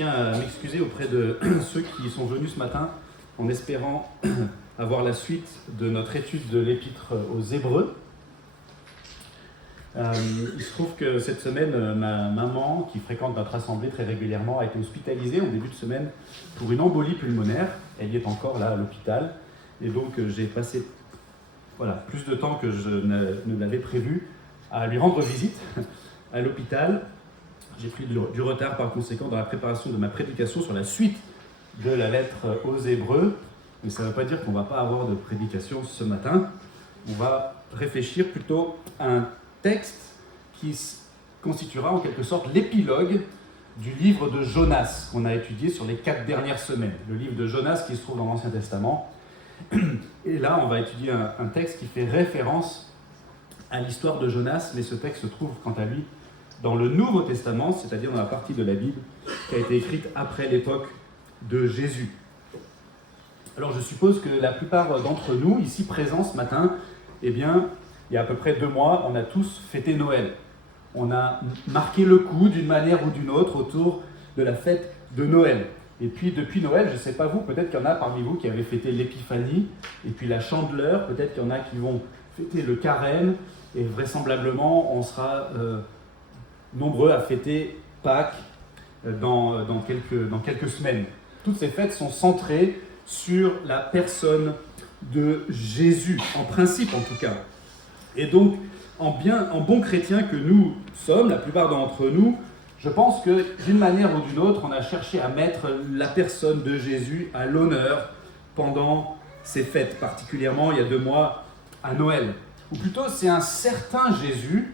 tiens à m'excuser auprès de ceux qui sont venus ce matin en espérant avoir la suite de notre étude de l'Épître aux Hébreux. Il se trouve que cette semaine, ma maman, qui fréquente notre assemblée très régulièrement, a été hospitalisée en début de semaine pour une embolie pulmonaire. Elle y est encore là à l'hôpital. Et donc j'ai passé plus de temps que je ne l'avais prévu à lui rendre visite à l'hôpital. J'ai pris du retard par conséquent dans la préparation de ma prédication sur la suite de la lettre aux Hébreux. Mais ça ne veut pas dire qu'on ne va pas avoir de prédication ce matin. On va réfléchir plutôt à un texte qui constituera en quelque sorte l'épilogue du livre de Jonas qu'on a étudié sur les 4 dernières semaines. Le livre de Jonas qui se trouve dans l'Ancien Testament. Et là, on va étudier un texte qui fait référence à l'histoire de Jonas, mais ce texte se trouve quant à lui dans le Nouveau Testament, c'est-à-dire dans la partie de la Bible qui a été écrite après l'époque de Jésus. Alors je suppose que la plupart d'entre nous, ici présents ce matin, eh bien, il y a à peu près 2 mois, on a tous fêté Noël. On a marqué le coup d'une manière ou d'une autre autour de la fête de Noël. Et puis depuis Noël, je ne sais pas vous, peut-être qu'il y en a parmi vous qui avaient fêté l'Épiphanie, et puis la Chandeleur, peut-être qu'il y en a qui vont fêter le Carême, et vraisemblablement on sera nombreux à fêter Pâques dans quelques semaines. Toutes ces fêtes sont centrées sur la personne de Jésus, en principe en tout cas. Et donc, en bon chrétien que nous sommes, la plupart d'entre nous, je pense que d'une manière ou d'une autre, on a cherché à mettre la personne de Jésus à l'honneur pendant ces fêtes, particulièrement il y a 2 mois à Noël. Ou plutôt, c'est un certain Jésus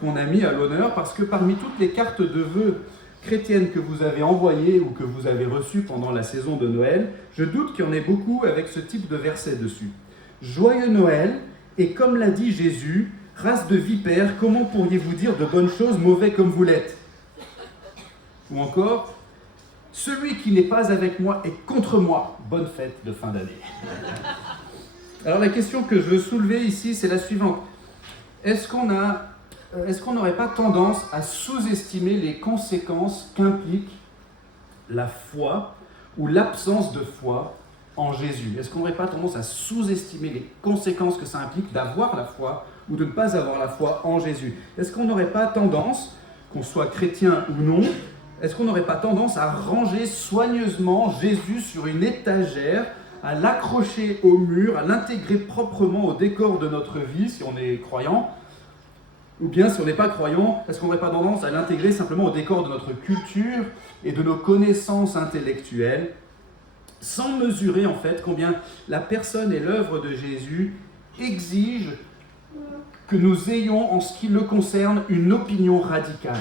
qu'on a mis à l'honneur parce que parmi toutes les cartes de vœux chrétiennes que vous avez envoyées ou que vous avez reçues pendant la saison de Noël, je doute qu'il y en ait beaucoup avec ce type de verset dessus. Joyeux Noël, et comme l'a dit Jésus, race de vipères, comment pourriez-vous dire de bonnes choses, mauvais comme vous l'êtes ? Ou encore, celui qui n'est pas avec moi est contre moi, bonne fête de fin d'année. Alors la question que je veux soulever ici, c'est la suivante. Est-ce qu'on n'aurait pas tendance à sous-estimer les conséquences qu'implique la foi ou l'absence de foi en Jésus ? Est-ce qu'on n'aurait pas tendance à sous-estimer les conséquences que ça implique d'avoir la foi ou de ne pas avoir la foi en Jésus ? Est-ce qu'on n'aurait pas tendance, qu'on soit chrétien ou non, est-ce qu'on n'aurait pas tendance à ranger soigneusement Jésus sur une étagère, à l'accrocher au mur, à l'intégrer proprement au décor de notre vie, si on est croyant ? Ou bien, si on n'est pas croyant, est-ce qu'on n'aurait pas tendance à l'intégrer simplement au décor de notre culture et de nos connaissances intellectuelles, sans mesurer en fait combien la personne et l'œuvre de Jésus exigent que nous ayons en ce qui le concerne une opinion radicale.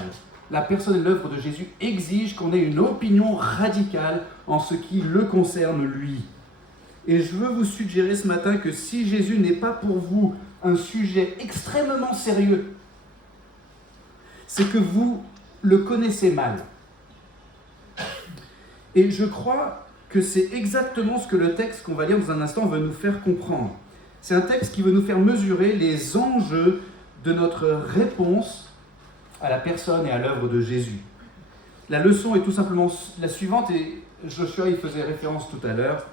La personne et l'œuvre de Jésus exigent qu'on ait une opinion radicale en ce qui le concerne lui. Et je veux vous suggérer ce matin que si Jésus n'est pas pour vous un sujet extrêmement sérieux, c'est que vous le connaissez mal. Et je crois que c'est exactement ce que le texte qu'on va lire dans un instant veut nous faire comprendre. C'est un texte qui veut nous faire mesurer les enjeux de notre réponse à la personne et à l'œuvre de Jésus. La leçon est tout simplement la suivante, et Joshua y faisait référence tout à l'heure.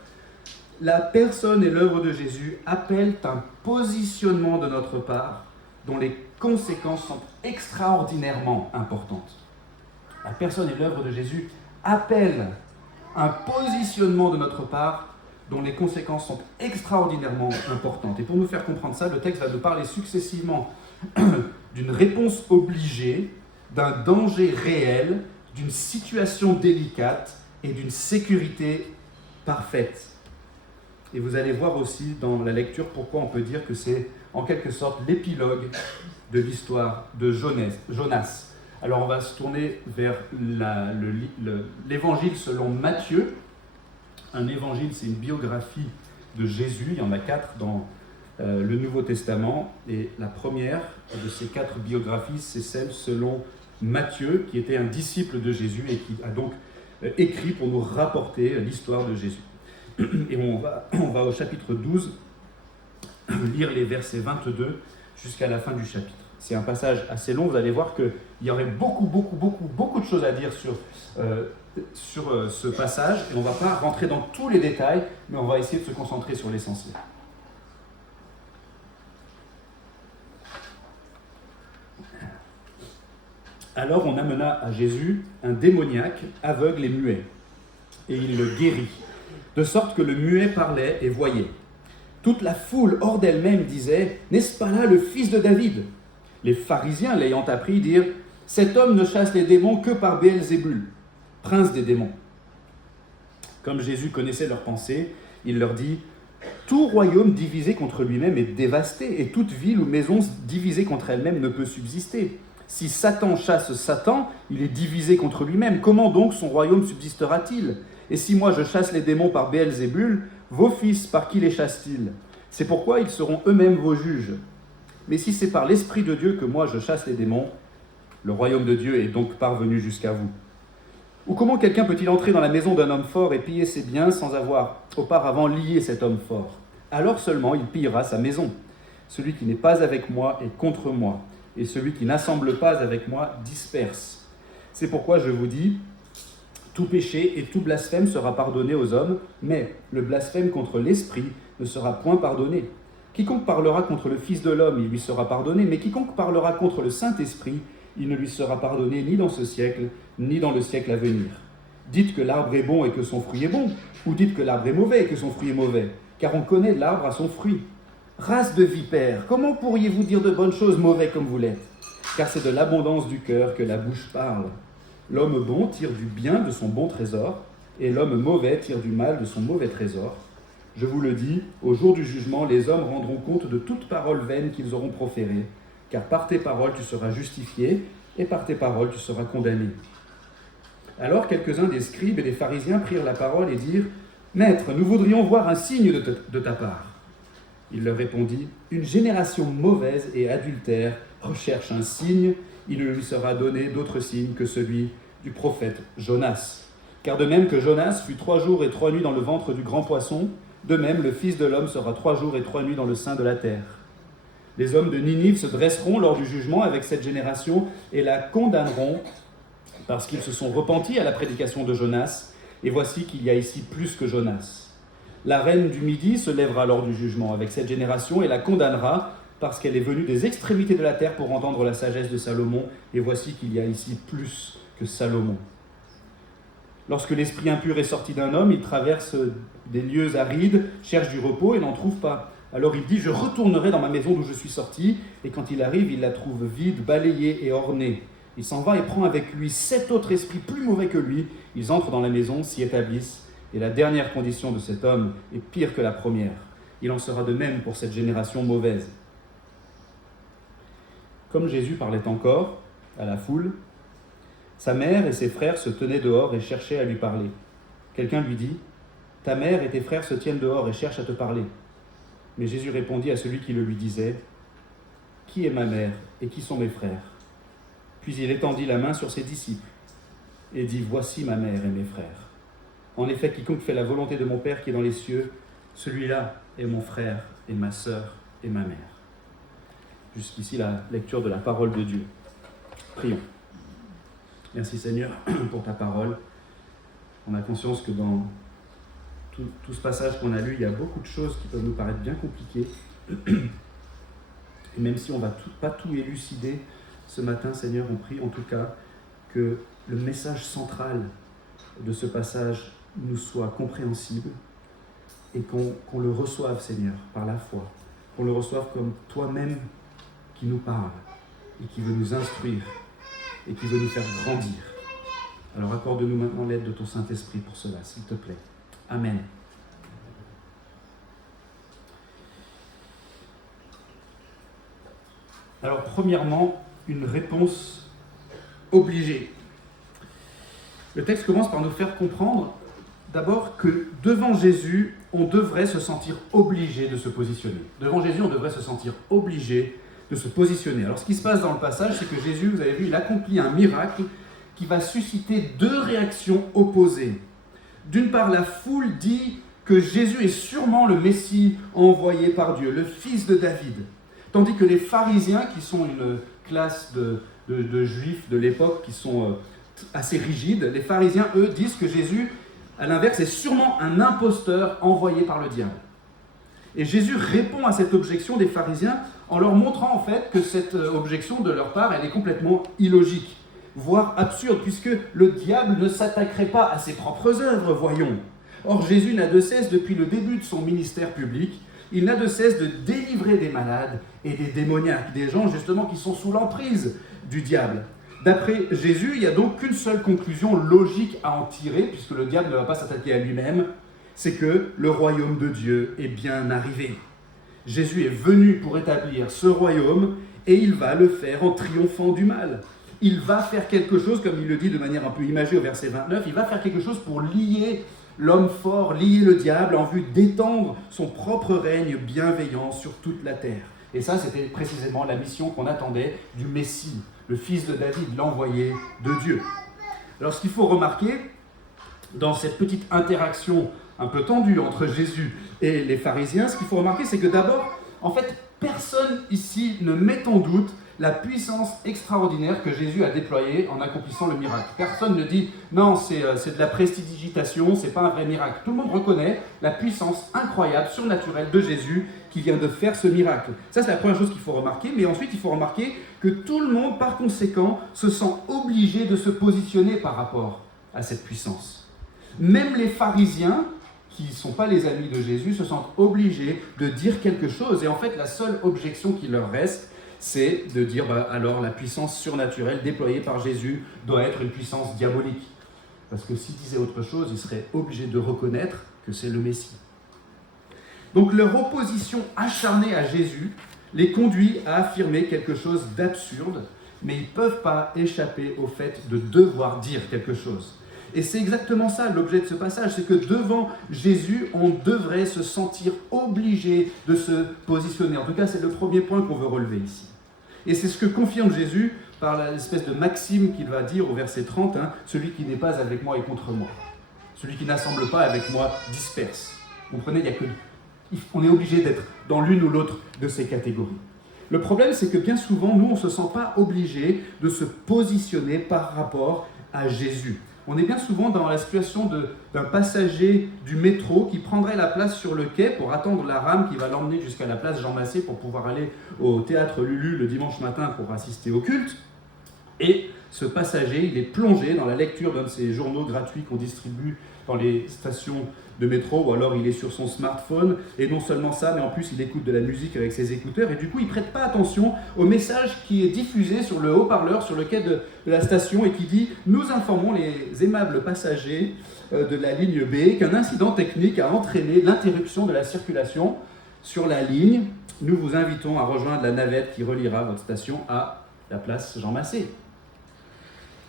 La personne et l'œuvre de Jésus appellent un positionnement de notre part dont les conséquences sont extraordinairement importantes. La personne et l'œuvre de Jésus appellent un positionnement de notre part dont les conséquences sont extraordinairement importantes. Et pour nous faire comprendre ça, le texte va nous parler successivement d'une réponse obligée, d'un danger réel, d'une situation délicate et d'une sécurité parfaite. Et vous allez voir aussi dans la lecture pourquoi on peut dire que c'est en quelque sorte l'épilogue de l'histoire de Jonas. Alors on va se tourner vers l'évangile selon Matthieu. Un évangile, c'est une biographie de Jésus. Il y en a 4 dans le Nouveau Testament. Et la première de ces 4 biographies, c'est celle selon Matthieu, qui était un disciple de Jésus et qui a donc écrit pour nous rapporter l'histoire de Jésus. Et on va au chapitre 12, lire les versets 22 jusqu'à la fin du chapitre. C'est un passage assez long, vous allez voir qu'il y aurait beaucoup de choses à dire sur ce passage, et on ne va pas rentrer dans tous les détails, mais on va essayer de se concentrer sur l'essentiel. Alors on amena à Jésus un démoniaque, aveugle et muet, et il le guérit, de sorte que le muet parlait et voyait. Toute la foule hors d'elle-même disait « N'est-ce pas là le fils de David ?» Les pharisiens, l'ayant appris, dirent « Cet homme ne chasse les démons que par Béelzébul, prince des démons. » Comme Jésus connaissait leurs pensées, il leur dit « Tout royaume divisé contre lui-même est dévasté, et toute ville ou maison divisée contre elle-même ne peut subsister. Si Satan chasse Satan, il est divisé contre lui-même. Comment donc son royaume subsistera-t-il ? Et si moi je chasse les démons par Béelzébul, vos fils, par qui les chassent-ils ? C'est pourquoi ils seront eux-mêmes vos juges. Mais si c'est par l'Esprit de Dieu que moi je chasse les démons, le royaume de Dieu est donc parvenu jusqu'à vous. Ou comment quelqu'un peut-il entrer dans la maison d'un homme fort et piller ses biens sans avoir auparavant lié cet homme fort ? Alors seulement il pillera sa maison. Celui qui n'est pas avec moi est contre moi, et celui qui n'assemble pas avec moi disperse. C'est pourquoi je vous dis, tout péché et tout blasphème sera pardonné aux hommes, mais le blasphème contre l'Esprit ne sera point pardonné. Quiconque parlera contre le Fils de l'homme, il lui sera pardonné, mais quiconque parlera contre le Saint-Esprit, il ne lui sera pardonné ni dans ce siècle, ni dans le siècle à venir. Dites que l'arbre est bon et que son fruit est bon, ou dites que l'arbre est mauvais et que son fruit est mauvais, car on connaît l'arbre à son fruit. Race de vipères, comment pourriez-vous dire de bonnes choses mauvais comme vous l'êtes ? Car c'est de l'abondance du cœur que la bouche parle. L'homme bon tire du bien de son bon trésor, et l'homme mauvais tire du mal de son mauvais trésor. Je vous le dis, au jour du jugement, les hommes rendront compte de toute parole vaine qu'ils auront proférée, car par tes paroles tu seras justifié, et par tes paroles tu seras condamné. Alors quelques-uns des scribes et des pharisiens prirent la parole et dirent « Maître, nous voudrions voir un signe de ta part. » Il leur répondit « Une génération mauvaise et adultère recherche un signe, il ne lui sera donné d'autre signe que celui du prophète Jonas. Car de même que Jonas fut 3 jours et 3 nuits dans le ventre du grand poisson, de même le Fils de l'homme sera 3 jours et 3 nuits dans le sein de la terre. Les hommes de Ninive se dresseront lors du jugement avec cette génération et la condamneront parce qu'ils se sont repentis à la prédication de Jonas, et voici qu'il y a ici plus que Jonas. La reine du Midi se lèvera lors du jugement avec cette génération et la condamnera parce qu'elle est venue des extrémités de la terre pour entendre la sagesse de Salomon, et voici qu'il y a ici plus que Salomon. Lorsque l'esprit impur est sorti d'un homme, il traverse des lieux arides, cherche du repos et n'en trouve pas. Alors il dit « Je retournerai dans ma maison d'où je suis sorti », et quand il arrive, il la trouve vide, balayée et ornée. Il s'en va et prend avec lui 7 autres esprits plus mauvais que lui. Ils entrent dans la maison, s'y établissent, et la dernière condition de cet homme est pire que la première. Il en sera de même pour cette génération mauvaise. Comme Jésus parlait encore à la foule, sa mère et ses frères se tenaient dehors et cherchaient à lui parler. Quelqu'un lui dit « Ta mère et tes frères se tiennent dehors et cherchent à te parler. » Mais Jésus répondit à celui qui le lui disait « Qui est ma mère et qui sont mes frères ?» Puis il étendit la main sur ses disciples et dit « Voici ma mère et mes frères. En effet, quiconque fait la volonté de mon Père qui est dans les cieux, celui-là est mon frère et ma sœur et ma mère. » Jusqu'ici, la lecture de la parole de Dieu. Prions. Merci Seigneur pour ta parole. On a conscience que dans tout ce passage qu'on a lu, il y a beaucoup de choses qui peuvent nous paraître bien compliquées. Et même si on ne va pas tout élucider ce matin, Seigneur, on prie en tout cas que le message central de ce passage nous soit compréhensible et qu'on le reçoive, Seigneur, par la foi. Qu'on le reçoive comme toi-même qui nous parle et qui veut nous instruire et qui veut nous faire grandir. Alors accorde-nous maintenant l'aide de ton Saint-Esprit pour cela, s'il te plaît. Amen. Alors premièrement, une réponse obligée. Le texte commence par nous faire comprendre d'abord que devant Jésus, on devrait se sentir obligé de se positionner. Devant Jésus, on devrait se sentir obligé de se positionner. Alors ce qui se passe dans le passage, c'est que Jésus, vous avez vu, il accomplit un miracle qui va susciter 2 réactions opposées. D'une part, la foule dit que Jésus est sûrement le Messie envoyé par Dieu, le fils de David. tandis que les pharisiens, qui sont une classe de juifs de l'époque qui sont assez rigides, les pharisiens, eux, disent que Jésus, à l'inverse, est sûrement un imposteur envoyé par le diable. Et Jésus répond à cette objection des pharisiens en leur montrant en fait que cette objection de leur part, elle est complètement illogique, voire absurde, puisque le diable ne s'attaquerait pas à ses propres œuvres, voyons. Or, Jésus n'a de cesse, depuis le début de son ministère public, il n'a de cesse de délivrer des malades et des démoniaques, des gens justement qui sont sous l'emprise du diable. D'après Jésus, il n'y a donc qu'une seule conclusion logique à en tirer, puisque le diable ne va pas s'attaquer à lui-même, c'est que le royaume de Dieu est bien arrivé. Jésus est venu pour établir ce royaume et il va le faire en triomphant du mal. Il va faire quelque chose, comme il le dit de manière un peu imagée au verset 29, il va faire quelque chose pour lier l'homme fort, lier le diable en vue d'étendre son propre règne bienveillant sur toute la terre. Et ça, c'était précisément la mission qu'on attendait du Messie, le fils de David, l'envoyé de Dieu. Alors, ce qu'il faut remarquer dans cette petite interaction un peu tendue entre Jésus et les pharisiens, ce qu'il faut remarquer, c'est que d'abord, en fait, personne ici ne met en doute la puissance extraordinaire que Jésus a déployée en accomplissant le miracle. Personne ne dit « non, c'est de la prestidigitation, c'est pas un vrai miracle ». Tout le monde reconnaît la puissance incroyable, surnaturelle de Jésus qui vient de faire ce miracle. Ça, c'est la première chose qu'il faut remarquer. Mais ensuite, il faut remarquer que tout le monde, par conséquent, se sent obligé de se positionner par rapport à cette puissance. Même les pharisiens, qui ne sont pas les amis de Jésus, se sentent obligés de dire quelque chose. Et en fait, la seule objection qui leur reste, c'est de dire, alors la puissance surnaturelle déployée par Jésus doit être une puissance diabolique. Parce que s'ils disaient autre chose, ils seraient obligés de reconnaître que c'est le Messie. Donc leur opposition acharnée à Jésus les conduit à affirmer quelque chose d'absurde, mais ils ne peuvent pas échapper au fait de devoir dire quelque chose. Et c'est exactement ça l'objet de ce passage, c'est que devant Jésus, on devrait se sentir obligé de se positionner. En tout cas, c'est le premier point qu'on veut relever ici. Et c'est ce que confirme Jésus par l'espèce de maxime qu'il va dire au verset 30, celui qui n'est pas avec moi est contre moi. Celui qui n'assemble pas avec moi disperse. Vous comprenez, on est obligé d'être dans l'une ou l'autre de ces catégories. Le problème, c'est que bien souvent, nous, on ne se sent pas obligé de se positionner par rapport à Jésus. On est bien souvent dans la situation d'un passager du métro qui prendrait la place sur le quai pour attendre la rame qui va l'emmener jusqu'à la place Jean Massé pour pouvoir aller au théâtre Lulu le dimanche matin pour assister au culte. Et ce passager, il est plongé dans la lecture d'un de ces journaux gratuits qu'on distribue dans les stations de métro, ou alors il est sur son smartphone, et non seulement ça, mais en plus il écoute de la musique avec ses écouteurs, et du coup il ne prête pas attention au message qui est diffusé sur le haut-parleur, sur le quai de la station, et qui dit « Nous informons les aimables passagers de la ligne B qu'un incident technique a entraîné l'interruption de la circulation sur la ligne. Nous vous invitons à rejoindre la navette qui reliera votre station à la place Jean Massé. »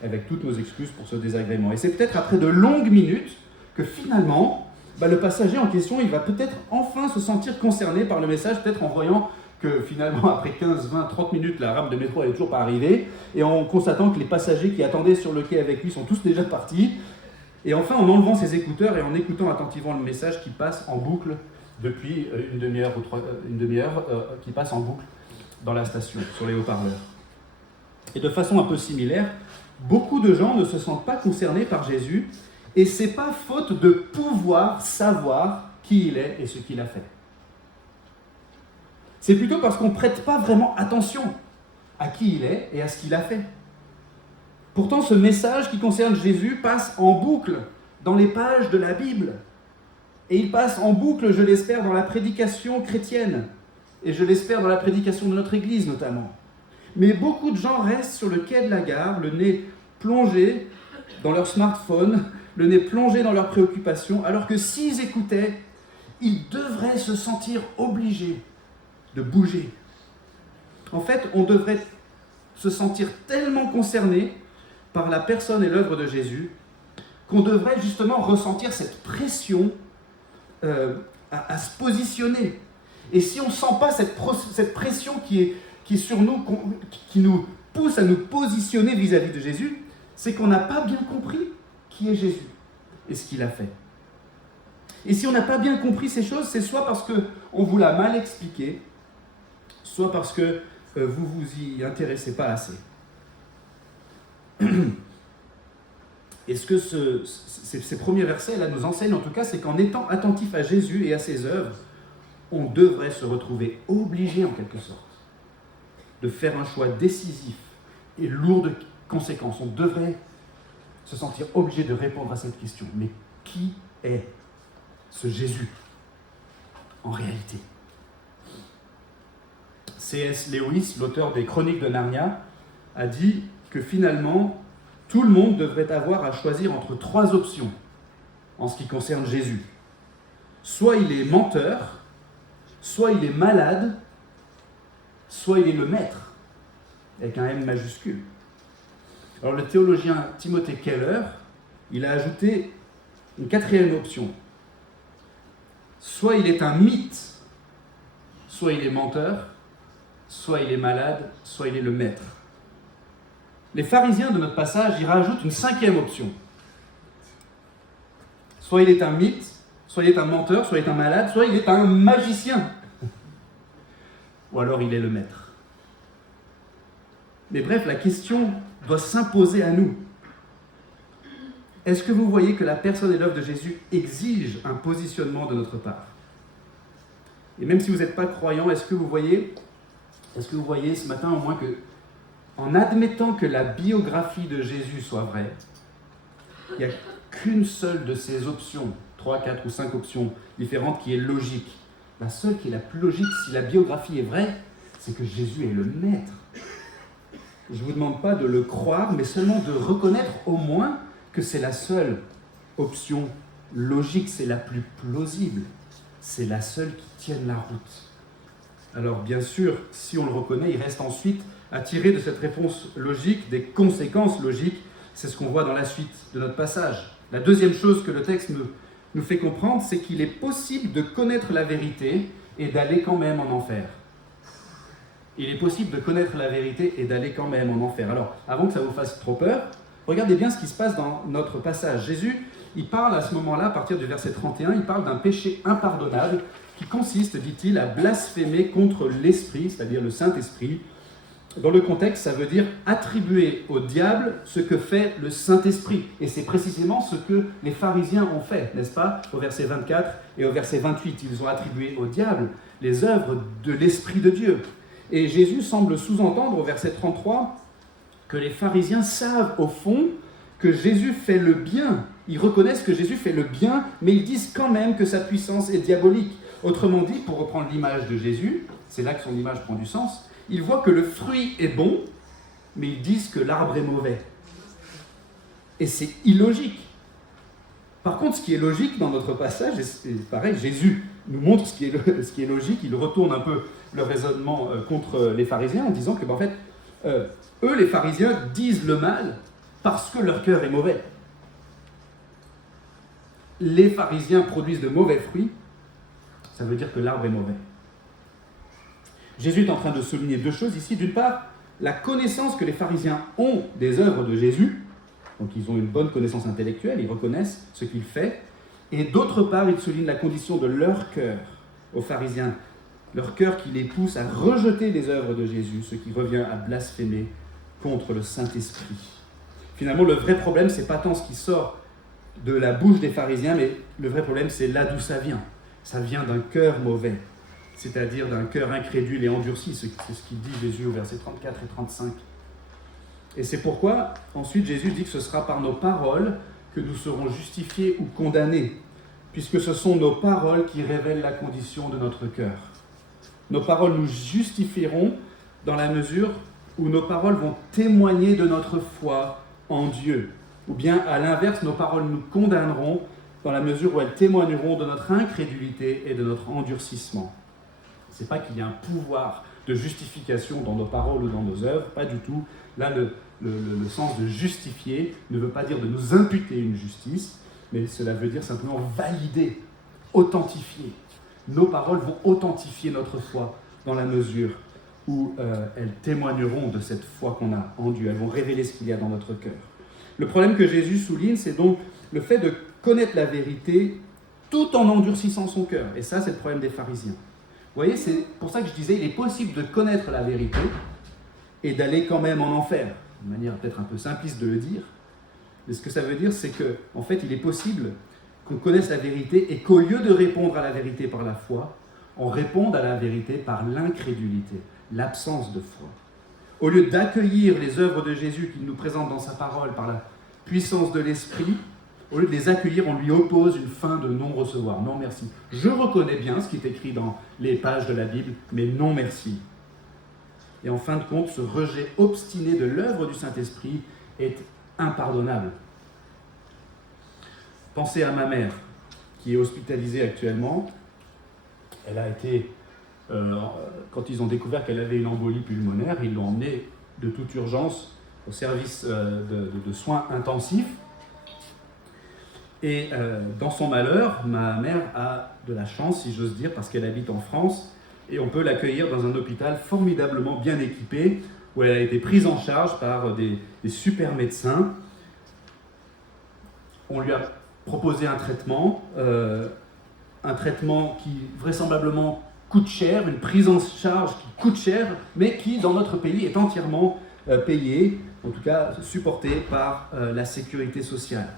Avec toutes nos excuses pour ce désagrément. Et c'est peut-être après de longues minutes que finalement, le passager en question, il va peut-être enfin se sentir concerné par le message, peut-être en voyant que finalement, après 15, 20, 30 minutes, la rame de métro n'est toujours pas arrivée, et en constatant que les passagers qui attendaient sur le quai avec lui sont tous déjà partis, et enfin en enlevant ses écouteurs et en écoutant attentivement le message qui passe en boucle depuis une demi-heure, qui passe en boucle dans la station, sur les haut-parleurs. Et de façon un peu similaire, beaucoup de gens ne se sentent pas concernés par Jésus, et ce n'est pas faute de pouvoir savoir qui il est et ce qu'il a fait. C'est plutôt parce qu'on ne prête pas vraiment attention à qui il est et à ce qu'il a fait. Pourtant, ce message qui concerne Jésus passe en boucle dans les pages de la Bible. Et il passe en boucle, je l'espère, dans la prédication chrétienne. Et je l'espère dans la prédication de notre Église notamment. Mais beaucoup de gens restent sur le quai de la gare, le nez plongé dans leur smartphone, le nez plongé dans leurs préoccupations, alors que s'ils écoutaient, ils devraient se sentir obligés de bouger. En fait, on devrait se sentir tellement concerné par la personne et l'œuvre de Jésus qu'on devrait justement ressentir cette pression à se positionner. Et si on ne sent pas cette pression qui est sur nous, qui nous pousse à nous positionner vis-à-vis de Jésus, c'est qu'on n'a pas bien compris qui est Jésus et ce qu'il a fait. Et si on n'a pas bien compris ces choses, c'est soit parce qu'on vous l'a mal expliqué, soit parce que vous vous y intéressez pas assez. Et ce que ces premiers versets là nous enseignent en tout cas, c'est qu'en étant attentif à Jésus et à ses œuvres, on devrait se retrouver obligé en quelque sorte de faire un choix décisif et lourd de conséquences. On devrait se sentir obligé de répondre à cette question. Mais qui est ce Jésus en réalité? C.S. Lewis, l'auteur des Chroniques de Narnia, a dit que finalement, tout le monde devrait avoir à choisir entre 3 options en ce qui concerne Jésus. Soit il est menteur, soit il est malade, soit il est le maître, avec un M majuscule. Alors le théologien Timothy Keller, il a ajouté une 4e option. Soit il est un mythe, soit il est menteur, soit il est malade, soit il est le maître. Les pharisiens de notre passage y rajoutent une 5e option. Soit il est un mythe, soit il est un menteur, soit il est un malade, soit il est un magicien. Ou alors il est le maître. Mais bref, la question doit s'imposer à nous. Est-ce que vous voyez que la personne et l'œuvre de Jésus exigent un positionnement de notre part? Et même si vous n'êtes pas croyant, est-ce que vous voyez ce matin au moins que, en admettant que la biographie de Jésus soit vraie, il n'y a qu'une seule de ces options, 3, 4 ou 5 options différentes, qui est logique. La seule qui est la plus logique, si la biographie est vraie, c'est que Jésus est le maître. Je ne vous demande pas de le croire, mais seulement de reconnaître au moins que c'est la seule option logique, c'est la plus plausible, c'est la seule qui tienne la route. Alors bien sûr, si on le reconnaît, il reste ensuite à tirer de cette réponse logique des conséquences logiques. C'est ce qu'on voit dans la suite de notre passage. La deuxième chose que le texte nous fait comprendre, c'est qu'il est possible de connaître la vérité et d'aller quand même en enfer. Il est possible de connaître la vérité et d'aller quand même en enfer. Alors, avant que ça vous fasse trop peur, regardez bien ce qui se passe dans notre passage. Jésus, il parle à ce moment-là, à partir du verset 31, il parle d'un péché impardonnable qui consiste, dit-il, à blasphémer contre l'Esprit, c'est-à-dire le Saint-Esprit. Dans le contexte, ça veut dire attribuer au diable ce que fait le Saint-Esprit. Et c'est précisément ce que les pharisiens ont fait, n'est-ce pas? Au verset 24 et au verset 28, ils ont attribué au diable les œuvres de l'Esprit de Dieu. Et Jésus semble sous-entendre au verset 33 que les pharisiens savent au fond que Jésus fait le bien. Ils reconnaissent que Jésus fait le bien, mais ils disent quand même que sa puissance est diabolique. Autrement dit, pour reprendre l'image de Jésus, c'est là que son image prend du sens, ils voient que le fruit est bon, mais ils disent que l'arbre est mauvais. Et c'est illogique. Par contre, ce qui est logique dans notre passage, et c'est pareil, Jésus nous montre ce qui est logique, il retourne un peu le raisonnement contre les pharisiens en disant que, en fait, eux, les pharisiens, disent le mal parce que leur cœur est mauvais. Les pharisiens produisent de mauvais fruits, ça veut dire que l'arbre est mauvais. Jésus est en train de souligner 2 choses ici. D'une part, la connaissance que les pharisiens ont des œuvres de Jésus, donc ils ont une bonne connaissance intellectuelle, ils reconnaissent ce qu'il fait, et d'autre part, il souligne la condition de leur cœur aux pharisiens, leur cœur qui les pousse à rejeter les œuvres de Jésus, ce qui revient à blasphémer contre le Saint-Esprit. Finalement, le vrai problème, c'est pas tant ce qui sort de la bouche des pharisiens, mais le vrai problème, c'est là d'où ça vient. Ça vient d'un cœur mauvais, c'est-à-dire d'un cœur incrédule et endurci, c'est ce qu'il dit Jésus au verset 34 et 35. Et c'est pourquoi, ensuite, Jésus dit que ce sera par nos paroles que nous serons justifiés ou condamnés, puisque ce sont nos paroles qui révèlent la condition de notre cœur. Nos paroles nous justifieront dans la mesure où nos paroles vont témoigner de notre foi en Dieu. Ou bien, à l'inverse, nos paroles nous condamneront dans la mesure où elles témoigneront de notre incrédulité et de notre endurcissement. Ce n'est pas qu'il y a un pouvoir de justification dans nos paroles ou dans nos œuvres, pas du tout. Là, le sens de justifier ne veut pas dire de nous imputer une justice, mais cela veut dire simplement valider, authentifier. Nos paroles vont authentifier notre foi dans la mesure où elles témoigneront de cette foi qu'on a en Dieu. Elles vont révéler ce qu'il y a dans notre cœur. Le problème que Jésus souligne, c'est donc le fait de connaître la vérité tout en endurcissant son cœur. Et ça, c'est le problème des pharisiens. voyez, c'est pour ça que je disais, il est possible de connaître la vérité et d'aller quand même en enfer. De manière peut-être un peu simpliste de le dire. Mais ce que ça veut dire, c'est qu'en fait, il est possible qu'on connaisse la vérité et qu'au lieu de répondre à la vérité par la foi, on réponde à la vérité par l'incrédulité, l'absence de foi. Au lieu d'accueillir les œuvres de Jésus qu'il nous présente dans sa parole par la puissance de l'Esprit, au lieu de les accueillir, on lui oppose une fin de non-recevoir. Non merci. Je reconnais bien ce qui est écrit dans les pages de la Bible, mais non merci. Et en fin de compte, ce rejet obstiné de l'œuvre du Saint-Esprit est impardonnable. Pensez à ma mère, qui est hospitalisée actuellement. Elle a été, quand ils ont découvert qu'elle avait une embolie pulmonaire, ils l'ont emmenée de toute urgence au service de soins intensifs. Et dans son malheur, ma mère a de la chance, si j'ose dire, parce qu'elle habite en France, et on peut l'accueillir dans un hôpital formidablement bien équipé, où elle a été prise en charge par des super médecins. On lui a proposé un traitement qui vraisemblablement coûte cher, une prise en charge qui coûte cher, mais qui, dans notre pays, est entièrement payée, en tout cas supportée par la sécurité sociale.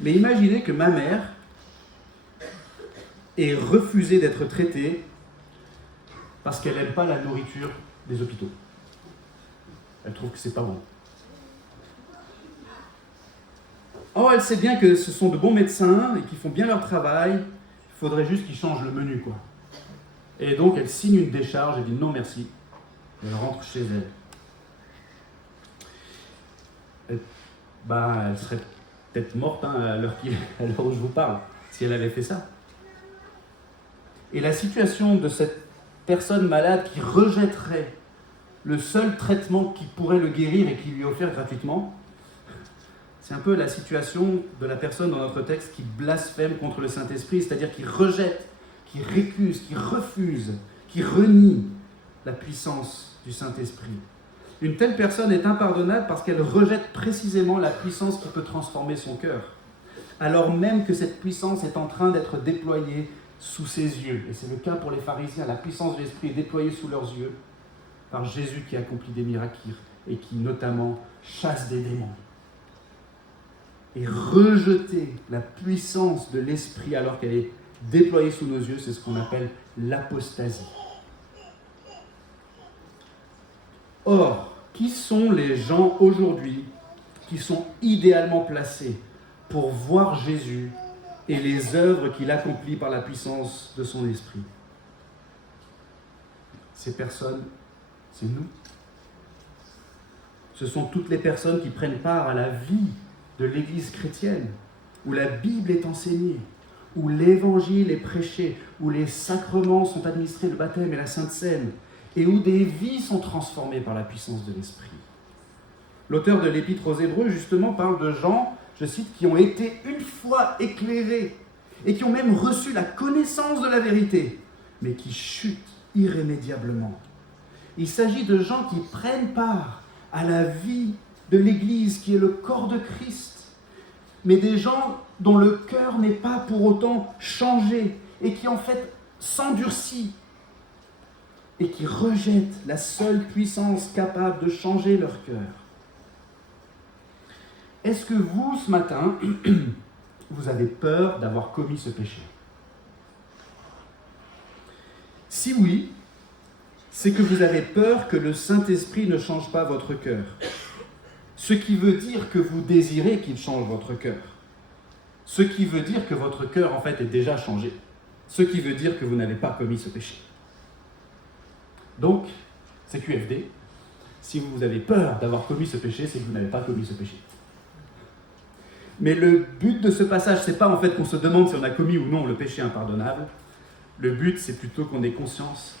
Mais imaginez que ma mère ait refusé d'être traitée parce qu'elle n'aime pas la nourriture des hôpitaux. Elle trouve que c'est pas bon. Oh, elle sait bien que ce sont de bons médecins et qu'ils font bien leur travail. Il faudrait juste qu'ils changent le menu, quoi. Et donc, elle signe une décharge et dit non merci. Elle rentre chez elle. Elle serait peut-être morte à l'heure où je vous parle, si elle avait fait ça. Et la situation de cette personne malade qui rejetterait le seul traitement qui pourrait le guérir et qui lui est offert gratuitement, c'est un peu la situation de la personne dans notre texte qui blasphème contre le Saint-Esprit, c'est-à-dire qui rejette, qui récuse, qui refuse, qui renie la puissance du Saint-Esprit. Une telle personne est impardonnable parce qu'elle rejette précisément la puissance qui peut transformer son cœur, alors même que cette puissance est en train d'être déployée sous ses yeux. Et c'est le cas pour les pharisiens, la puissance de l'Esprit est déployée sous leurs yeux par Jésus qui accomplit des miracles et qui notamment chasse des démons. Et rejeter la puissance de l'Esprit alors qu'elle est déployée sous nos yeux, c'est ce qu'on appelle l'apostasie. Or, qui sont les gens aujourd'hui qui sont idéalement placés pour voir Jésus et les œuvres qu'il accomplit par la puissance de son Esprit? Ces personnes, c'est nous. Ce sont toutes les personnes qui prennent part à la vie de l'Église chrétienne, où la Bible est enseignée, où l'Évangile est prêché, où les sacrements sont administrés, le baptême et la Sainte Seine, et où des vies sont transformées par la puissance de l'Esprit. L'auteur de l'Épître aux Hébreux, justement, parle de gens, je cite, qui ont été une fois éclairés et qui ont même reçu la connaissance de la vérité, mais qui chutent irrémédiablement. Il s'agit de gens qui prennent part à la vie de l'Église, qui est le corps de Christ, mais des gens dont le cœur n'est pas pour autant changé et qui en fait s'endurcit et qui rejettent la seule puissance capable de changer leur cœur. Est-ce que vous, ce matin, vous avez peur d'avoir commis ce péché? Si oui, c'est que vous avez peur que le Saint-Esprit ne change pas votre cœur. Ce qui veut dire que vous désirez qu'il change votre cœur. Ce qui veut dire que votre cœur, en fait, est déjà changé. Ce qui veut dire que vous n'avez pas commis ce péché. Donc, c'est QFD. Si vous avez peur d'avoir commis ce péché, c'est que vous n'avez pas commis ce péché. Mais le but de ce passage, c'est pas en fait qu'on se demande si on a commis ou non le péché impardonnable. Le but, c'est plutôt qu'on ait conscience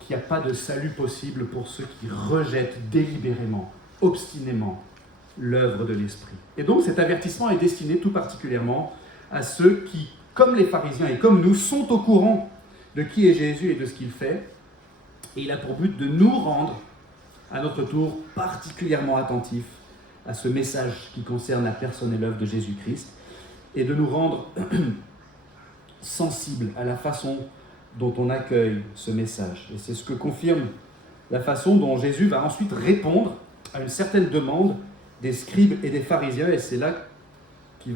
qu'il n'y a pas de salut possible pour ceux qui rejettent délibérément, obstinément, l'œuvre de l'Esprit. Et donc cet avertissement est destiné tout particulièrement à ceux qui, comme les pharisiens et comme nous, sont au courant de qui est Jésus et de ce qu'il fait. Et il a pour but de nous rendre, à notre tour, particulièrement attentifs à ce message qui concerne la personne et l'œuvre de Jésus-Christ, et de nous rendre sensibles à la façon dont on accueille ce message. Et c'est ce que confirme la façon dont Jésus va ensuite répondre à une certaine demande des scribes et des pharisiens, et c'est là que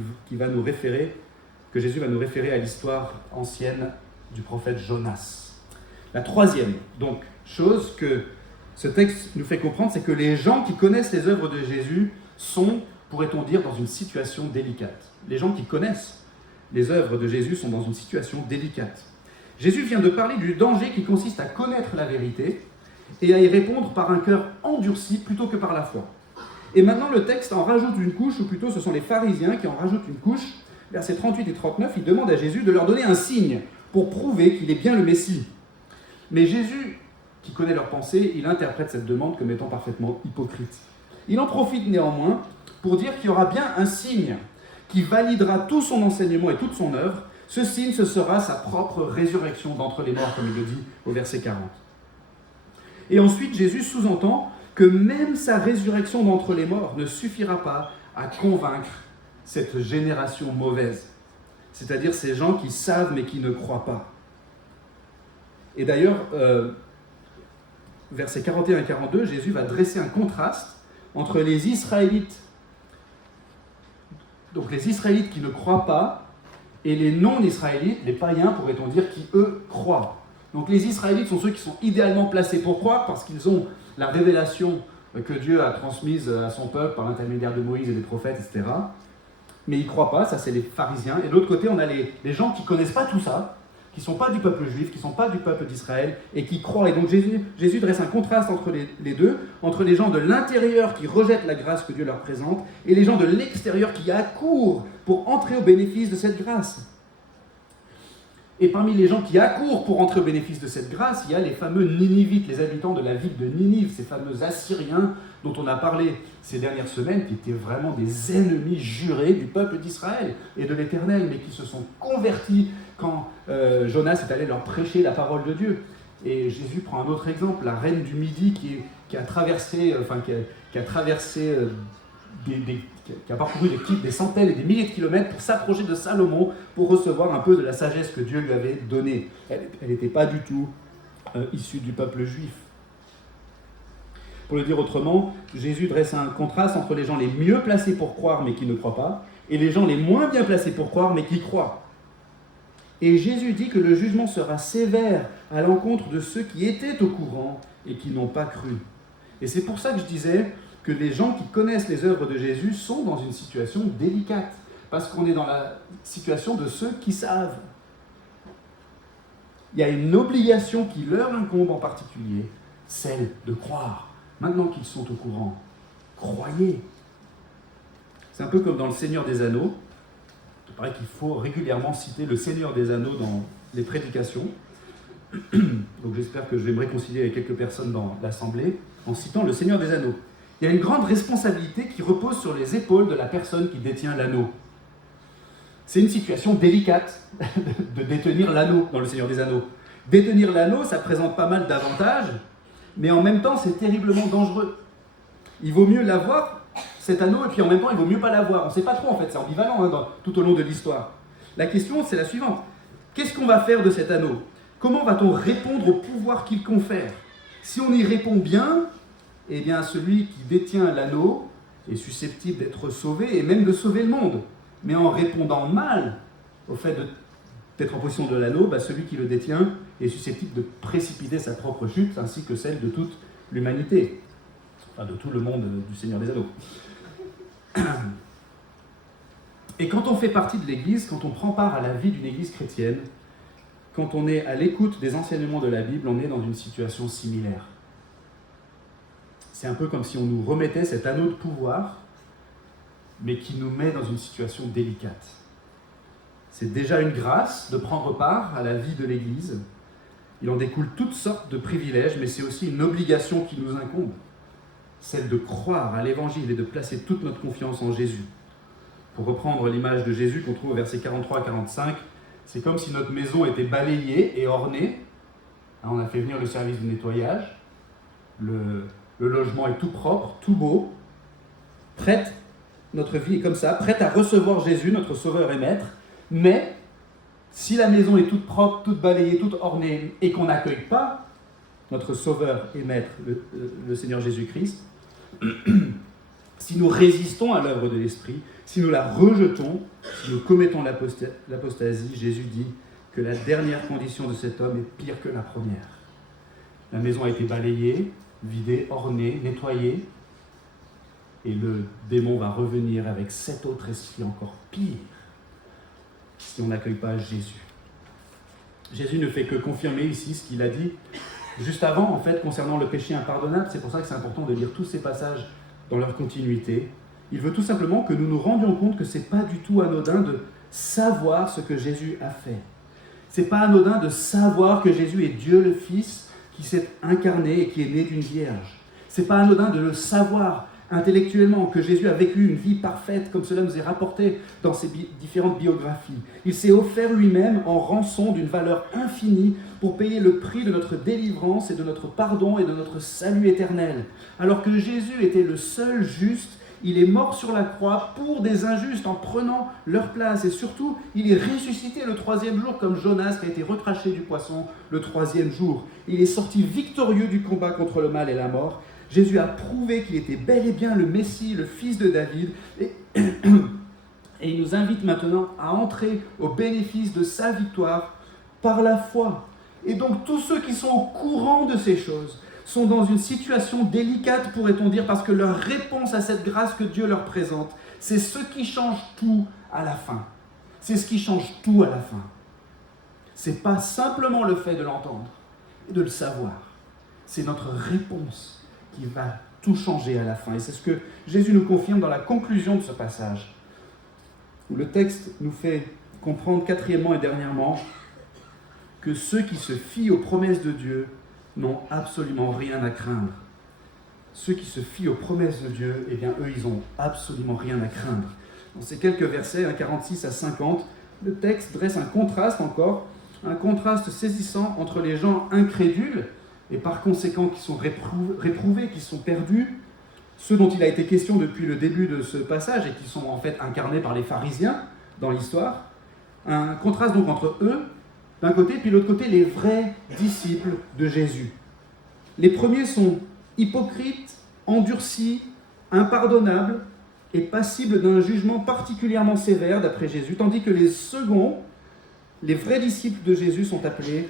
Jésus va nous référer à l'histoire ancienne du prophète Jonas. La troisième donc, chose que ce texte nous fait comprendre, c'est que les gens qui connaissent les œuvres de Jésus sont, pourrait-on dire, dans une situation délicate. Les gens qui connaissent les œuvres de Jésus sont dans une situation délicate. Jésus vient de parler du danger qui consiste à connaître la vérité et à y répondre par un cœur endurci plutôt que par la foi. Et maintenant, le texte en rajoute une couche, ou plutôt ce sont les pharisiens qui en rajoutent une couche. Versets 38 et 39, ils demandent à Jésus de leur donner un signe pour prouver qu'il est bien le Messie. Mais Jésus, qui connaît leurs pensées, il interprète cette demande comme étant parfaitement hypocrite. Il en profite néanmoins pour dire qu'il y aura bien un signe qui validera tout son enseignement et toute son œuvre. Ce signe, ce sera sa propre résurrection d'entre les morts, comme il le dit au verset 40. Et ensuite, Jésus sous-entend que même sa résurrection d'entre les morts ne suffira pas à convaincre cette génération mauvaise, c'est-à-dire ces gens qui savent mais qui ne croient pas. Et d'ailleurs, versets 41 et 42, Jésus va dresser un contraste entre les Israélites, donc les Israélites qui ne croient pas, et les non-Israélites, les païens, pourrait-on dire, qui eux croient. Donc les Israélites sont ceux qui sont idéalement placés pour croire parce qu'ils ont la révélation que Dieu a transmise à son peuple par l'intermédiaire de Moïse et des prophètes, etc. Mais ils ne croient pas, ça c'est les pharisiens. Et de l'autre côté, on a les gens qui ne connaissent pas tout ça, qui ne sont pas du peuple juif, qui ne sont pas du peuple d'Israël, et qui croient. Et donc Jésus dresse un contraste entre les deux, entre les gens de l'intérieur qui rejettent la grâce que Dieu leur présente, et les gens de l'extérieur qui accourent pour entrer au bénéfice de cette grâce. Et parmi les gens qui accourent pour entrer au bénéfice de cette grâce, il y a les fameux Ninivites, les habitants de la ville de Ninive, ces fameux Assyriens dont on a parlé ces dernières semaines, qui étaient vraiment des ennemis jurés du peuple d'Israël et de l'Éternel, mais qui se sont convertis quand Jonas est allé leur prêcher la parole de Dieu. Et Jésus prend un autre exemple, la reine du Midi qui a parcouru des centaines et des milliers de kilomètres pour s'approcher de Salomon, pour recevoir un peu de la sagesse que Dieu lui avait donnée. Elle n'était pas du tout issue du peuple juif. Pour le dire autrement, Jésus dresse un contraste entre les gens les mieux placés pour croire mais qui ne croient pas, et les gens les moins bien placés pour croire mais qui croient. Et Jésus dit que le jugement sera sévère à l'encontre de ceux qui étaient au courant et qui n'ont pas cru. Et c'est pour ça que je disais que les gens qui connaissent les œuvres de Jésus sont dans une situation délicate, parce qu'on est dans la situation de ceux qui savent. Il y a une obligation qui leur incombe en particulier, celle de croire. Maintenant qu'ils sont au courant, croyez. C'est un peu comme dans Le Seigneur des Anneaux. Il paraît qu'il faut régulièrement citer le Seigneur des Anneaux dans les prédications. Donc j'espère que je vais me réconcilier avec quelques personnes dans l'Assemblée en citant le Seigneur des Anneaux. Il y a une grande responsabilité qui repose sur les épaules de la personne qui détient l'anneau. C'est une situation délicate de détenir l'anneau dans le Seigneur des Anneaux. Détenir l'anneau, ça présente pas mal d'avantages, mais en même temps, c'est terriblement dangereux. Il vaut mieux l'avoir, cet anneau, et puis en même temps, il vaut mieux pas l'avoir. On ne sait pas trop, en fait, c'est ambivalent tout au long de l'histoire. La question, c'est la suivante. Qu'est-ce qu'on va faire de cet anneau ? Comment va-t-on répondre au pouvoir qu'il confère ? Si on y répond bien, eh bien, celui qui détient l'anneau est susceptible d'être sauvé et même de sauver le monde. Mais en répondant mal au fait d'être en possession de l'anneau, celui qui le détient est susceptible de précipiter sa propre chute, ainsi que celle de toute l'humanité, enfin de tout le monde du Seigneur des Anneaux. Et quand on fait partie de l'Église, quand on prend part à la vie d'une Église chrétienne, quand on est à l'écoute des enseignements de la Bible, on est dans une situation similaire. C'est un peu comme si on nous remettait cet anneau de pouvoir, mais qui nous met dans une situation délicate. C'est déjà une grâce de prendre part à la vie de l'Église. Il en découle toutes sortes de privilèges, mais c'est aussi une obligation qui nous incombe, celle de croire à l'Évangile et de placer toute notre confiance en Jésus. Pour reprendre l'image de Jésus qu'on trouve au verset 43 à 45, c'est comme si notre maison était balayée et ornée. On a fait venir le service de nettoyage, le logement est tout propre, tout beau, notre vie est comme ça, prête à recevoir Jésus, notre Sauveur et Maître, mais Si la maison est toute propre, toute balayée, toute ornée, et qu'on n'accueille pas notre Sauveur et Maître, le Seigneur Jésus-Christ, si nous résistons à l'œuvre de l'Esprit, si nous la rejetons, si nous commettons l'apostasie, Jésus dit que la dernière condition de cet homme est pire que la première. La maison a été balayée, vidée, ornée, nettoyée, et le démon va revenir avec 7 autres esprits encore pires si on n'accueille pas Jésus. Jésus ne fait que confirmer ici ce qu'il a dit juste avant, en fait, concernant le péché impardonnable. C'est pour ça que c'est important de lire tous ces passages dans leur continuité. Il veut tout simplement que nous nous rendions compte que ce n'est pas du tout anodin de savoir ce que Jésus a fait. Ce n'est pas anodin de savoir que Jésus est Dieu le Fils qui s'est incarné et qui est né d'une vierge. Ce n'est pas anodin de le savoir intellectuellement, que Jésus a vécu une vie parfaite, comme cela nous est rapporté dans ses différentes biographies. Il s'est offert lui-même en rançon d'une valeur infinie pour payer le prix de notre délivrance et de notre pardon et de notre salut éternel. Alors que Jésus était le seul juste, il est mort sur la croix pour des injustes en prenant leur place. Et surtout, il est ressuscité le 3e jour comme Jonas qui a été recraché du poisson le 3e jour. Il est sorti victorieux du combat contre le mal et la mort. Jésus a prouvé qu'il était bel et bien le Messie, le fils de David, et il nous invite maintenant à entrer au bénéfice de sa victoire par la foi. Et donc tous ceux qui sont au courant de ces choses sont dans une situation délicate, pourrait-on dire, parce que leur réponse à cette grâce que Dieu leur présente, c'est ce qui change tout à la fin. C'est ce qui change tout à la fin. Ce n'est pas simplement le fait de l'entendre et de le savoir, c'est notre réponse qui va tout changer à la fin. Et c'est ce que Jésus nous confirme dans la conclusion de ce passage, où le texte nous fait comprendre, quatrièmement et dernièrement, que ceux qui se fient aux promesses de Dieu n'ont absolument rien à craindre. Ceux qui se fient aux promesses de Dieu, eh bien, eux, ils n'ont absolument rien à craindre. Dans ces quelques versets, 46 à 50, le texte dresse un contraste encore, un contraste saisissant entre les gens incrédules, et par conséquent qui sont réprouvés, qui sont perdus, ceux dont il a été question depuis le début de ce passage et qui sont en fait incarnés par les pharisiens dans l'histoire. Un contraste donc entre eux, d'un côté, puis de l'autre côté, les vrais disciples de Jésus. Les premiers sont hypocrites, endurcis, impardonnables et passibles d'un jugement particulièrement sévère d'après Jésus, tandis que les seconds, les vrais disciples de Jésus, sont appelés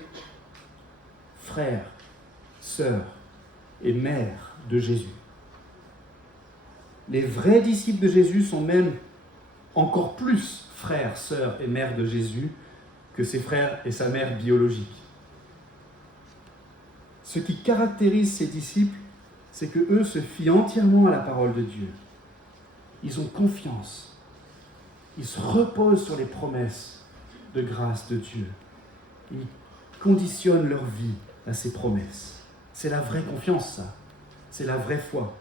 frères, sœurs et mères de Jésus. Les vrais disciples de Jésus sont même encore plus frères, sœurs et mères de Jésus que ses frères et sa mère biologiques. Ce qui caractérise ces disciples, c'est que eux se fient entièrement à la parole de Dieu. Ils ont confiance. Ils se reposent sur les promesses de grâce de Dieu. Ils conditionnent leur vie à ces promesses. C'est la vraie confiance, ça. C'est la vraie foi.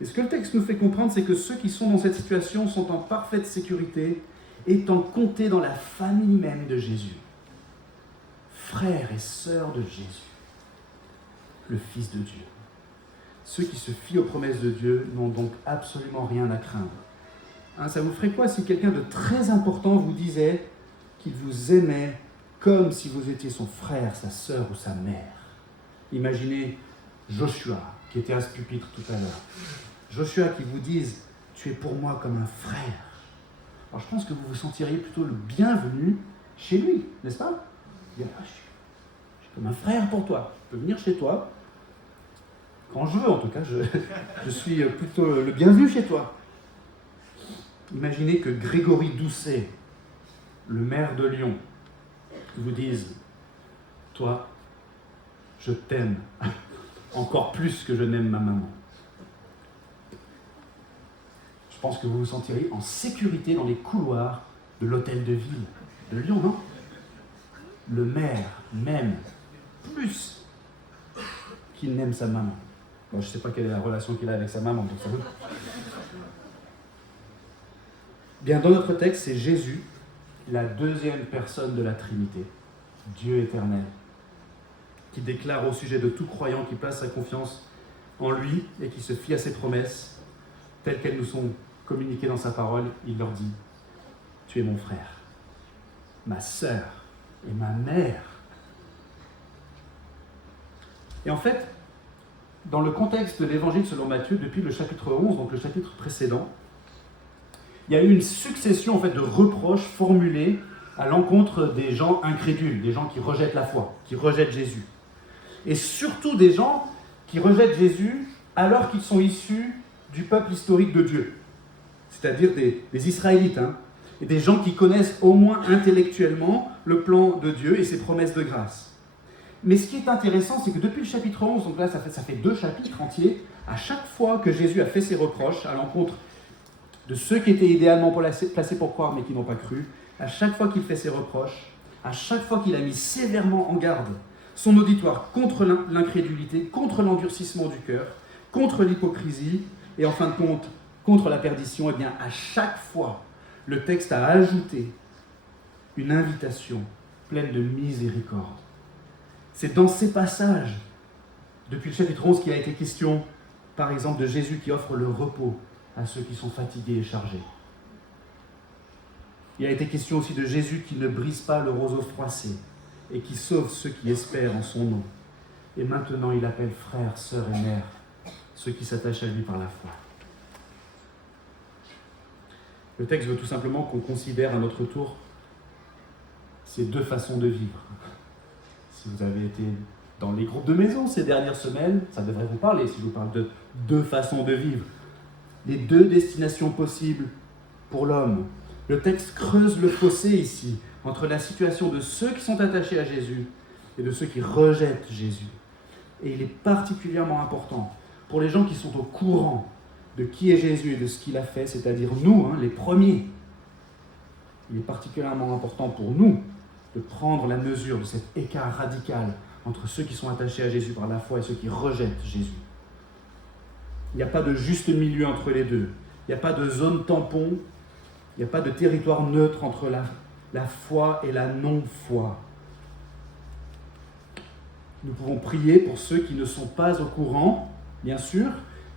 Et ce que le texte nous fait comprendre, c'est que ceux qui sont dans cette situation sont en parfaite sécurité, étant comptés dans la famille même de Jésus. Frères et sœurs de Jésus, le Fils de Dieu. Ceux qui se fient aux promesses de Dieu n'ont donc absolument rien à craindre. Ça vous ferait quoi si quelqu'un de très important vous disait qu'il vous aimait comme si vous étiez son frère, sa sœur ou sa mère? Imaginez Joshua, qui était à ce pupitre tout à l'heure. Joshua qui vous dise « Tu es pour moi comme un frère ». Alors je pense que vous vous sentiriez plutôt le bienvenu chez lui, n'est-ce pas? Je suis comme un frère pour toi. Je peux venir chez toi. Quand je veux, en tout cas, je suis plutôt le bienvenu chez toi. Imaginez que Grégory Doucet, le maire de Lyon, vous dise « Toi, je t'aime encore plus que je n'aime ma maman ». Je pense que vous vous sentirez en sécurité dans les couloirs de l'hôtel de ville de Lyon, non? Le maire m'aime plus qu'il n'aime sa maman. Bon, je ne sais pas quelle est la relation qu'il a avec sa maman, donc ça veut. Bien, dans notre texte, c'est Jésus, la deuxième personne de la Trinité, Dieu éternel, qui déclare au sujet de tout croyant qui place sa confiance en lui et qui se fie à ses promesses, telles qu'elles nous sont communiquées dans sa parole, il leur dit « Tu es mon frère, ma sœur et ma mère. Et en fait, dans le contexte de l'évangile selon Matthieu, depuis le chapitre 11, donc le chapitre précédent, il y a eu une succession en fait, de reproches formulés à l'encontre des gens incrédules, des gens qui rejettent la foi, qui rejettent Jésus. Et surtout des gens qui rejettent Jésus alors qu'ils sont issus du peuple historique de Dieu, c'est-à-dire des Israélites, et des gens qui connaissent au moins intellectuellement le plan de Dieu et ses promesses de grâce. Mais ce qui est intéressant, c'est que depuis le chapitre 11, donc là ça fait 2 chapitres entiers, à chaque fois que Jésus a fait ses reproches à l'encontre de ceux qui étaient idéalement placés pour croire mais qui n'ont pas cru, à chaque fois qu'il fait ses reproches, à chaque fois qu'il a mis sévèrement en garde son auditoire contre l'incrédulité, contre l'endurcissement du cœur, contre l'hypocrisie et en fin de compte contre la perdition, et bien à chaque fois, le texte a ajouté une invitation pleine de miséricorde. C'est dans ces passages, depuis le chapitre 11, qu'il a été question, par exemple, de Jésus qui offre le repos à ceux qui sont fatigués et chargés. Il a été question aussi de Jésus qui ne brise pas le roseau froissé et qui sauve ceux qui espèrent en son nom. Et maintenant, il appelle frères, sœurs et mères ceux qui s'attachent à lui par la foi. Le texte veut tout simplement qu'on considère à notre tour ces 2 façons de vivre. Si vous avez été dans les groupes de maison ces dernières semaines, ça devrait vous parler si je vous parle de 2 façons de vivre. Les 2 destinations possibles pour l'homme. Le texte creuse le fossé ici entre la situation de ceux qui sont attachés à Jésus et de ceux qui rejettent Jésus. Et il est particulièrement important pour les gens qui sont au courant de qui est Jésus et de ce qu'il a fait, c'est-à-dire nous, les premiers. Il est particulièrement important pour nous de prendre la mesure de cet écart radical entre ceux qui sont attachés à Jésus par la foi et ceux qui rejettent Jésus. Il n'y a pas de juste milieu entre les deux. Il n'y a pas de zone tampon. Il n'y a pas de territoire neutre entre la foi et la non-foi. Nous pouvons prier pour ceux qui ne sont pas au courant, bien sûr,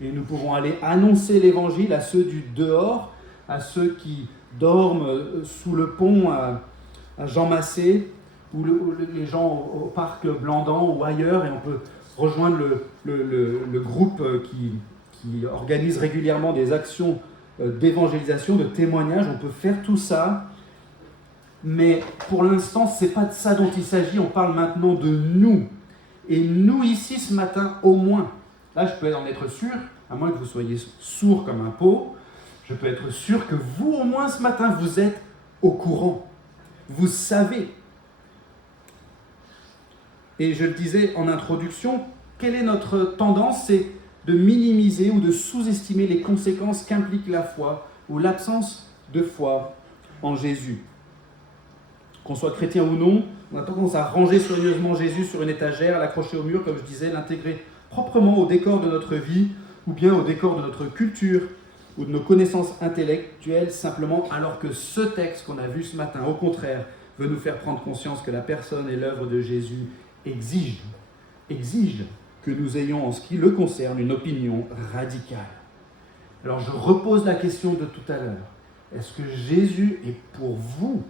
et nous pouvons aller annoncer l'évangile à ceux du dehors, à ceux qui dorment sous le pont à Jean Massé, ou les gens au parc Blandan ou ailleurs, et on peut rejoindre le groupe qui organise régulièrement des actions d'évangélisation, de témoignage. On peut faire tout ça, mais pour l'instant, ce n'est pas de ça dont il s'agit. On parle maintenant de nous. Et nous, ici, ce matin, au moins, là, je peux en être sûr, à moins que vous soyez sourds comme un pot, je peux être sûr que vous, au moins, ce matin, vous êtes au courant. Vous savez. Et je le disais en introduction, quelle est notre tendance ? C'est de minimiser ou de sous-estimer les conséquences qu'implique la foi ou l'absence de foi en Jésus. Qu'on soit chrétien ou non, on a tendance à ranger soigneusement Jésus sur une étagère, à l'accrocher au mur, comme je disais, l'intégrer proprement au décor de notre vie ou bien au décor de notre culture ou de nos connaissances intellectuelles simplement, alors que ce texte qu'on a vu ce matin, au contraire, veut nous faire prendre conscience que la personne et l'œuvre de Jésus exigent que nous ayons en ce qui le concerne une opinion radicale. Alors je repose la question de tout à l'heure. Est-ce que Jésus est pour vous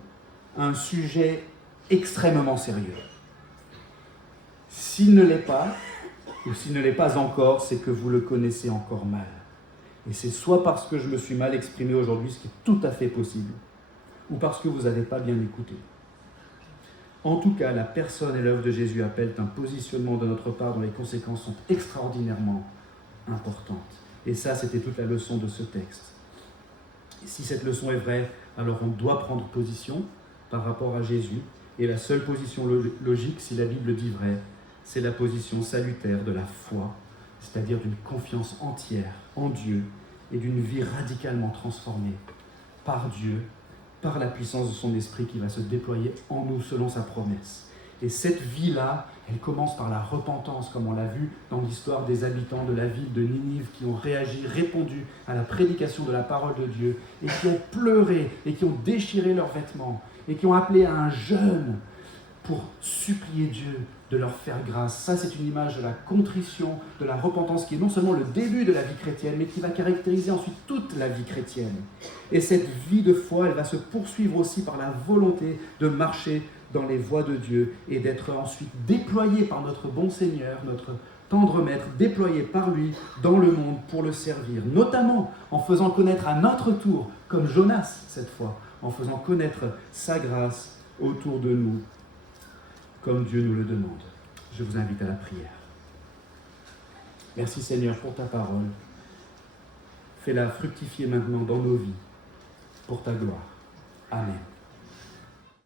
un sujet extrêmement sérieux ? S'il ne l'est pas, ou s'il ne l'est pas encore, c'est que vous le connaissez encore mal. Et c'est soit parce que je me suis mal exprimé aujourd'hui, ce qui est tout à fait possible, ou parce que vous n'avez pas bien écouté. En tout cas, la personne et l'œuvre de Jésus appellent un positionnement de notre part dont les conséquences sont extraordinairement importantes. Et ça, c'était toute la leçon de ce texte. Et si cette leçon est vraie, alors on doit prendre position par rapport à Jésus. Et la seule position logique, si la Bible dit vrai, c'est la position salutaire de la foi, c'est-à-dire d'une confiance entière en Dieu et d'une vie radicalement transformée par Dieu, par la puissance de son esprit qui va se déployer en nous selon sa promesse. Et cette vie-là, elle commence par la repentance, comme on l'a vu dans l'histoire des habitants de la ville de Ninive qui ont répondu à la prédication de la parole de Dieu et qui ont pleuré et qui ont déchiré leurs vêtements et qui ont appelé à un jeûne pour supplier Dieu de leur faire grâce. Ça, c'est une image de la contrition, de la repentance qui est non seulement le début de la vie chrétienne, mais qui va caractériser ensuite toute la vie chrétienne. Et cette vie de foi, elle va se poursuivre aussi par la volonté de marcher dans les voies de Dieu et d'être ensuite déployés par notre bon Seigneur, notre tendre Maître, déployés par lui dans le monde pour le servir, notamment en faisant connaître à notre tour, comme Jonas cette fois, en faisant connaître sa grâce autour de nous, comme Dieu nous le demande. Je vous invite à la prière. Merci Seigneur pour ta parole. Fais-la fructifier maintenant dans nos vies, pour ta gloire. Amen.